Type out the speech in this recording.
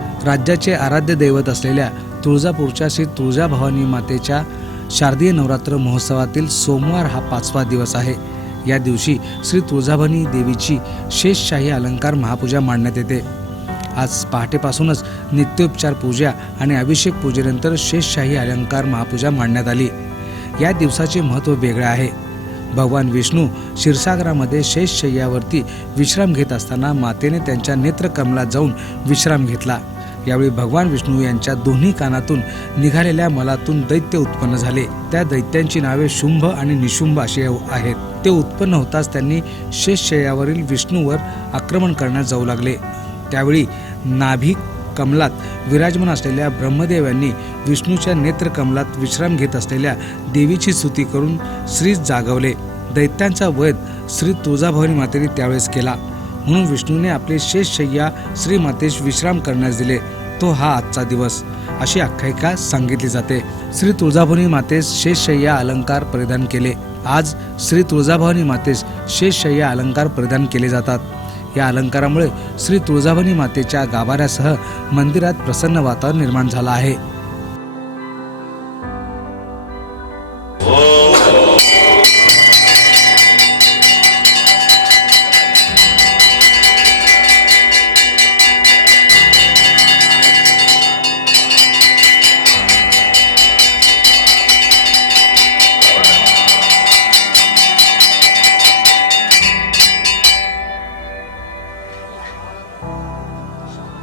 राज्याचे आराध्य दैवत असलेल्या तुळजापूरच्या श्री तुळजाभवानी मातेच्या शारदीय नवरात्र महोत्सवातील सोमवार हा पाचवा दिवस आहे. या दिवशी श्री तुळजाभवानी देवीची शेषशाही अलंकार महापूजा मांडण्यात येते. आज पहाटेपासूनच नित्योपचार पूजा आणि अभिषेक पूजेनंतर शेषशाही अलंकार महापूजा मांडण्यात आली. या दिवसाचे महत्त्व वेगळं आहे. भगवान विष्णू क्षीरसागरामध्ये शेषशय्यावरती विश्राम घेत असताना मातेने त्यांच्या नेत्रकमला जाऊन विश्राम घेतला. यावेळी भगवान विष्णू यांच्या दोन्ही कानातून निघालेल्या मलातून दैत्य उत्पन्न झाले. त्या दैत्यांची नावे शुंभ आणि निशुंभ अशी आहेत. ते उत्पन्न होताच त्यांनी शेषशय्यावरील विष्णूवर आक्रमण करण्यास जाऊ लागले. त्यावेळी नाभिक कमलात विराजमान असलेल्या ब्रह्मदेव यांनी विष्णूच्या नेत्रकमलात विश्राम घेत असलेल्या देवीची स्तुती करून श्री जागवले. दैत्यांचा वध श्री तुळजाभवानी मातेने त्यावेळेस केला. म्हणून विष्णूने आपले शेषशय्या श्री मातेश विश्राम करण्यास दिले. तो हा आजचा दिवस. अशी आख्यायिका सांगितली जाते. श्री तुळजाभवानी मातेस शेषशय्या अलंकार परिधान केले. आज श्री तुळजाभवानी मातेस शेषशय्या अलंकार परिधान केले जातात. या अलंकारामुळे श्री तुळजाभवानी मातेच्या गाभाऱ्यासह मंदिरात प्रसन्न वातावरण निर्माण झालं आहे.